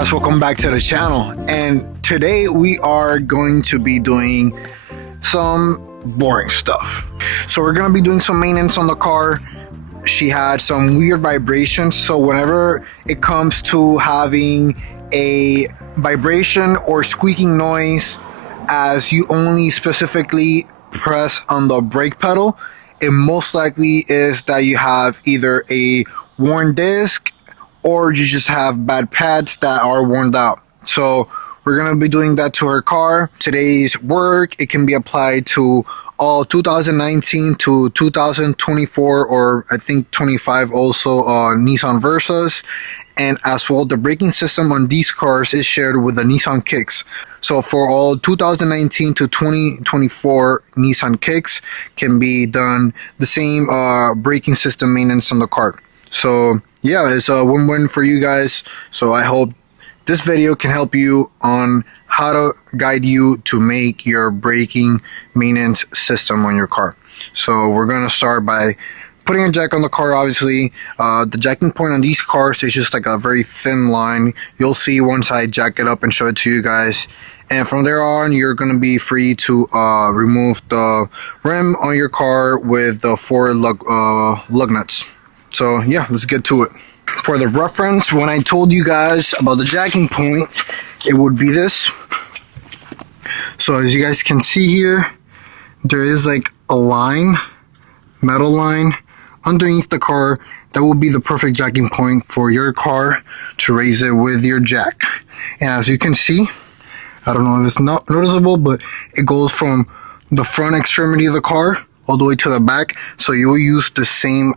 guys, welcome back to the channel, and today we are going to be doing some boring stuff. So we're going to be doing some maintenance on the car. She had some weird vibrations, so whenever it comes to having a vibration or squeaking noise as you only specifically press on the brake pedal, it most likely is that you have either a worn disc or you just have bad pads that are worn out. So we're gonna be doing that to her car. Today's work, it can be applied to all 2019 to 2024 or I think 25 also Nissan Versas. And as well, the braking system on these cars is shared with the Nissan Kicks. So for all 2019 to 2024 Nissan Kicks can be done the same braking system maintenance on the car. So yeah, it's a win-win for you guys. So I hope this video can help you on how to guide you to make your braking maintenance system on your car. So we're going to start by putting a jack on the car. Obviously, the jacking point on these cars is just like a very thin line. You'll see once I jack it up and show it to you guys. And from there on, you're going to be free to remove the rim on your car with the 4 lug nuts. So yeah, let's get to it. For the reference, when I told you guys about the jacking point, it would be this. So as you guys can see here, there is like a line, metal line underneath the car. That will be the perfect jacking point for your car to raise it with your jack. And as you can see, I don't know if it's not noticeable, but it goes from the front extremity of the car all the way to the back. So you will use the same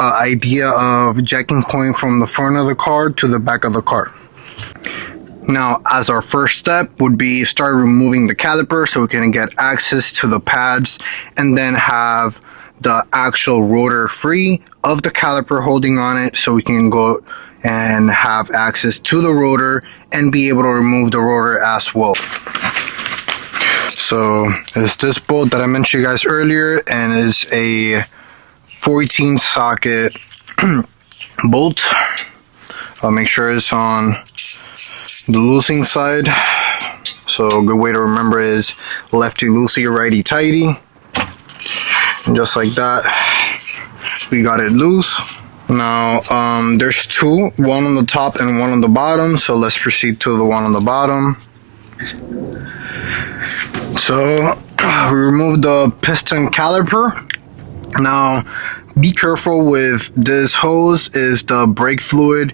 idea of jacking point from the front of the car to the back of the car. Now, as our first step would be start removing the caliper so we can get access to the pads and then have the actual rotor free of the caliper holding on it so we can go and have access to the rotor and be able to remove the rotor as well. So it's this bolt that I mentioned you guys earlier, and is a 14 socket bolt. I'll make sure it's on the loosing side. So a good way to remember is lefty loosey, righty tighty. And just like that, we got it loose. Now there's two, one on the top and one on the bottom. So let's proceed to the one on the bottom. So we removed the piston caliper. Now be careful with this hose, is the brake fluid.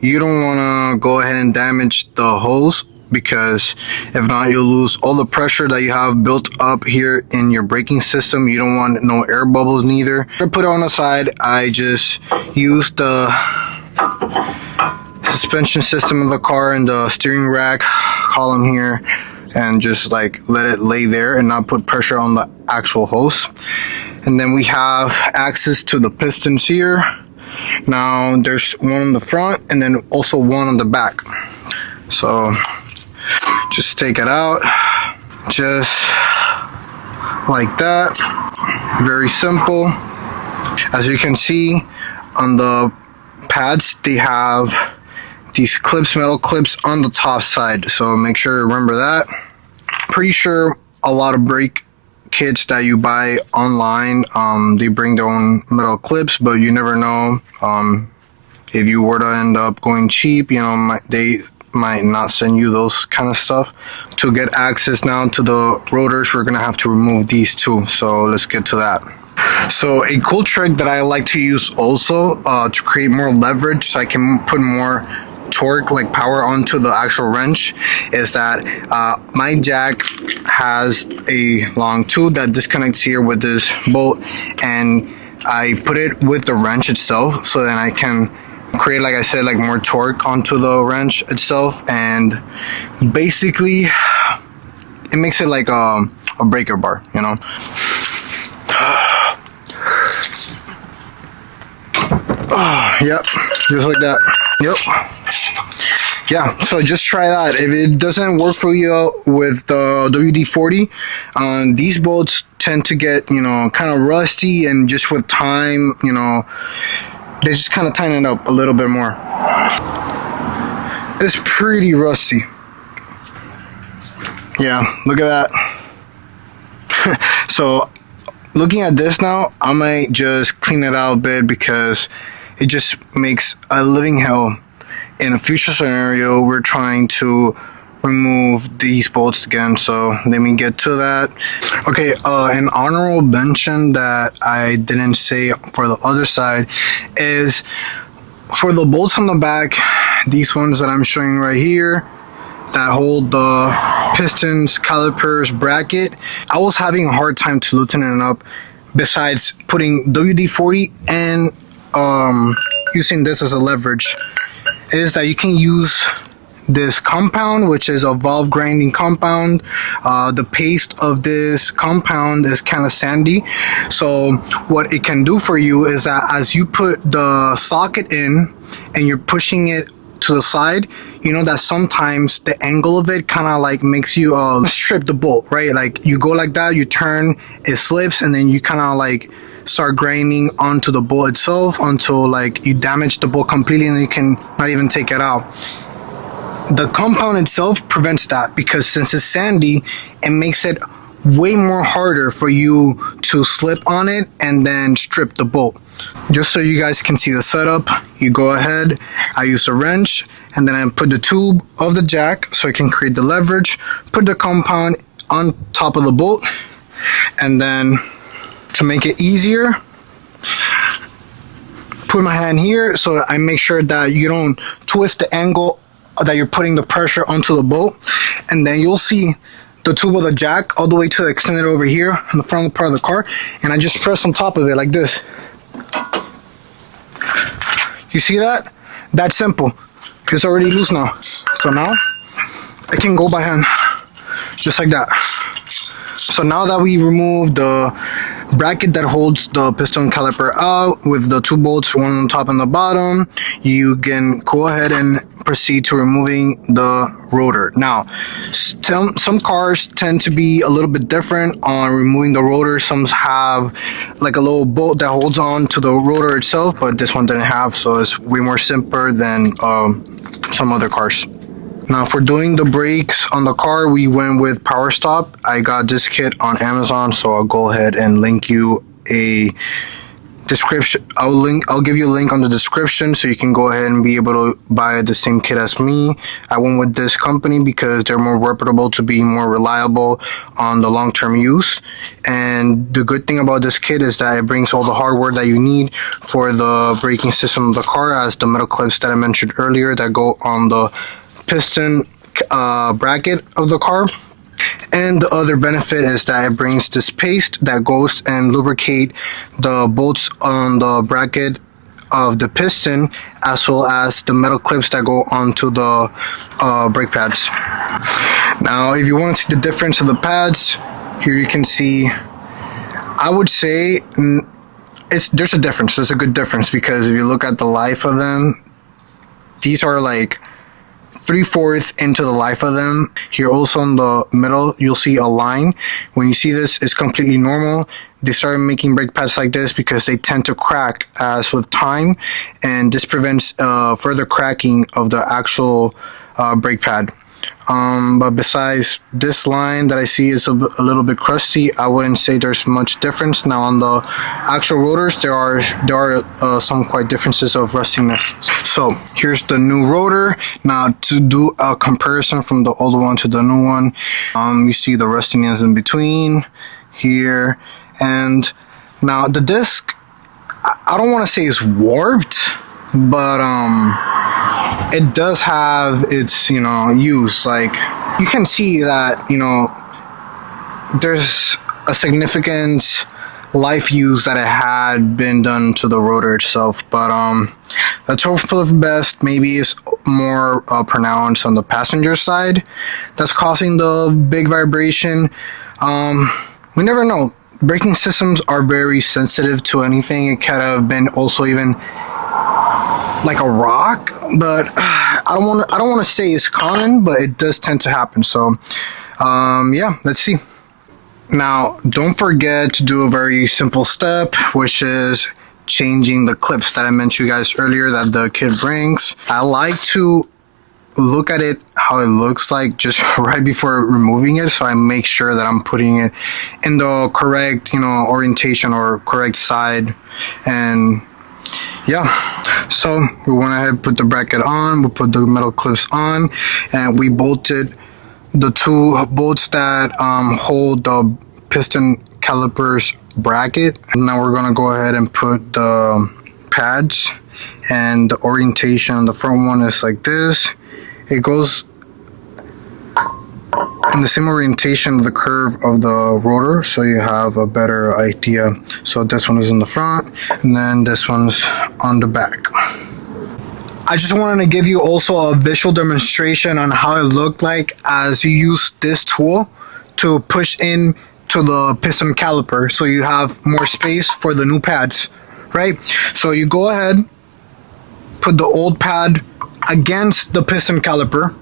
You don't want to go ahead and damage the hose, because if not, you'll lose all the pressure that you have built up here in your braking system. You don't want no air bubbles neither. To put it on the side, I just used the suspension system of the car and the steering rack column here and just like let it lay there and not put pressure on the actual hose. And then we have access to the pistons here. Now there's one on the front and then also one on the back. So just take it out, just like that. Very simple. As you can see on the pads, they have these clips, metal clips on the top side. So make sure to remember that. Pretty sure a lot of brake kits that you buy online, they bring their own metal clips, but you never know. If you were to end up going cheap, you know, they might not send you those kind of stuff. To get access now to the rotors, we're gonna have to remove these two. So let's get to that. So a cool trick that I like to use also to create more leverage so I can put more torque, like power, onto the actual wrench, is that my jack has a long tube that disconnects here with this bolt, and I put it with the wrench itself, so then I can create, like I said, like more torque onto the wrench itself, and basically it makes it like a breaker bar, you know. Yep, just like that. Yep. Yeah, so just try that. If it doesn't work for you with the WD-40, these bolts tend to get, you know, kind of rusty, and just with time, you know, they just kind of tighten it up a little bit more. It's pretty rusty. Yeah, look at that. So looking at this now, I might just clean it out a bit because it just makes a living hell. In a future scenario, we're trying to remove these bolts again, so let me get to that. Okay, an honorable mention that I didn't say for the other side is for the bolts on the back, these ones that I'm showing right here that hold the pistons, calipers, bracket. I was having a hard time to loosen it up, besides putting WD-40 and using this as a leverage, is that you can use this compound, which is a valve grinding compound. The paste of this compound is kind of sandy, so what it can do for you is that as you put the socket in and you're pushing it to the side, you know that sometimes the angle of it kind of like makes you strip the bolt, right? Like you go like that, you turn, it slips, and then you kind of like start grinding onto the bolt itself until like you damage the bolt completely and you can not even take it out. The compound itself prevents that because since it's sandy, it makes it way more harder for you to slip on it and then strip the bolt. Just so you guys can see the setup, you go ahead, I use a wrench, and then I put the tube of the jack so I can create the leverage, put the compound on top of the bolt, and then to make it easier, put my hand here so I make sure that you don't twist the angle that you're putting the pressure onto the bolt, and then you'll see the tube of the jack all the way to the extended over here on the front part of the car, and I just press on top of it like this. You see that? That's simple. It's already loose now. So now I can go by hand, just like that. So now that we remove the bracket that holds the piston caliper out with the two bolts, one on top and the bottom, you can go ahead and proceed to removing the rotor. Now, some cars tend to be a little bit different on removing the rotor. Some have like a little bolt that holds on to the rotor itself, but this one didn't have, so it's way more simpler than some other cars. Now for doing the brakes on the car, we went with Power Stop. I got this kit on Amazon, so I'll go ahead and link you a description. I'll give you a link on the description so you can go ahead and be able to buy the same kit as me. I went with this company because they're more reputable, to be more reliable on the long-term use. And the good thing about this kit is that it brings all the hardware that you need for the braking system of the car, as the metal clips that I mentioned earlier that go on the piston bracket of the car. And the other benefit is that it brings this paste that goes and lubricate the bolts on the bracket of the piston, as well as the metal clips that go onto the brake pads. Now if you want to see the difference of the pads, here you can see, I would say there's a difference. There's a good difference, because if you look at the life of them, these are like 3/4 into the life of them. Here also in the middle you'll see a line. When you see this, it's completely normal. They started making brake pads like this because they tend to crack as with time, and this prevents further cracking of the actual brake pad. But besides this line that I see is a little bit crusty, I wouldn't say there's much difference. Now on the actual rotors, there are some quite differences of rustiness. So here's the new rotor. Now to do a comparison from the old one to the new one, you see the rustiness in between here. And now the disc, I don't want to say it's warped, but it does have its use. Like you can see that there's a significant life use that it had been done to the rotor itself, but let's hope for the best. Maybe it's more pronounced on the passenger side that's causing the big vibration. We never know. Braking systems are very sensitive to anything. It could have been also even like a rock, but I don't want to say it's common, but it does tend to happen. So yeah, let's see. Now don't forget to do a very simple step, which is changing the clips that I mentioned you guys earlier that the kit brings. I like to look at it how it looks like just right before removing it, so I make sure that I'm putting it in the correct, you know, orientation or correct side. And yeah, so we went ahead and put the bracket on, we put the metal clips on, and we bolted the two bolts that hold the piston calipers bracket. And now we're gonna go ahead and put the pads, and the orientation on the front one is like this. It goes in the same orientation of the curve of the rotor, so you have a better idea. So this one is in the front, and then this one's on the back. I just wanted to give you also a visual demonstration on how it looked like as you use this tool to push in to the piston caliper, so you have more space for the new pads, right? So you go ahead, put the old pad against the piston caliper,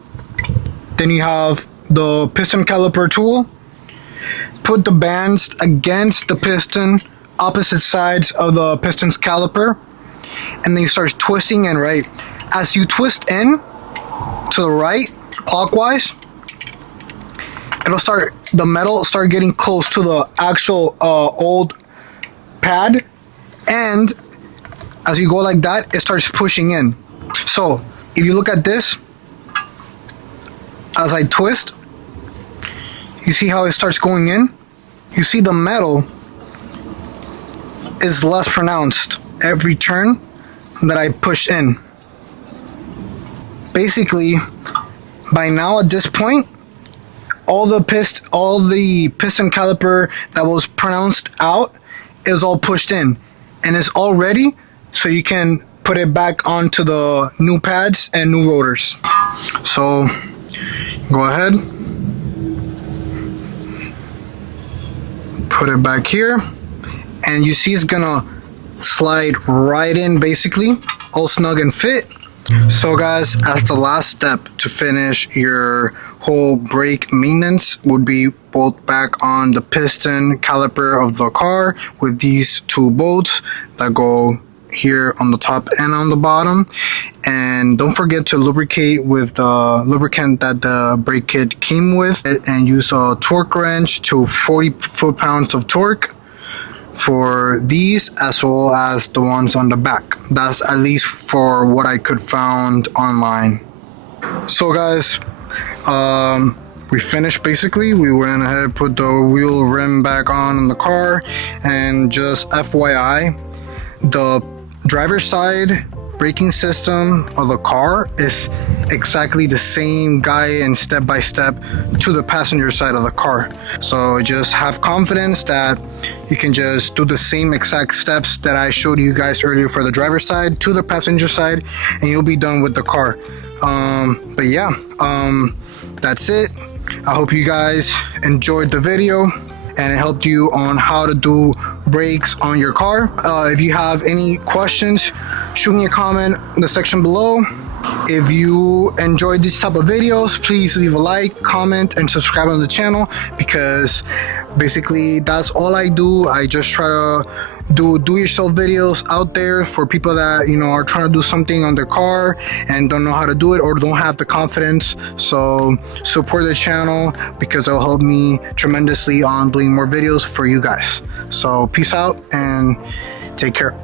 then you have the piston caliper tool, put the bands against the piston, opposite sides of the piston's caliper, and then you start twisting in, right? As you twist in to the right clockwise, the metal start getting close to the actual old pad, and as you go like that, it starts pushing in. So if you look at this, as I twist, you see how it starts going in? You see the metal is less pronounced every turn that I push in. Basically, by now at this point, all the piston caliper that was pronounced out is all pushed in and is all ready, so you can put it back onto the new pads and new rotors. So go ahead, put it back here, and you see it's gonna slide right in, basically all snug and fit. So guys, as the last step to finish your whole brake maintenance would be bolt back on the piston caliper of the car with these two bolts that go here on the top and on the bottom. And don't forget to lubricate with the lubricant that the brake kit came with, and use a torque wrench to 40 foot-pounds of torque for these, as well as the ones on the back. That's at least for what I could found online. So guys, we finished. Basically, we went ahead and put the wheel rim back on the car, and just FYI, the driver's side braking system of the car is exactly the same guide and step by step to the passenger side of the car. So just have confidence that you can just do the same exact steps that I showed you guys earlier for the driver's side to the passenger side, and you'll be done with the car. But yeah, that's it. I hope you guys enjoyed the video and it helped you on how to do brakes on your car. If you have any questions, shoot me a comment in the section below. If you enjoyed these type of videos, please leave a like, comment, and subscribe on the channel, because basically that's all I do. I just try to do yourself videos out there for people that, you know, are trying to do something on their car and don't know how to do it or don't have the confidence. So support the channel, because it'll help me tremendously on doing more videos for you guys. So peace out and take care.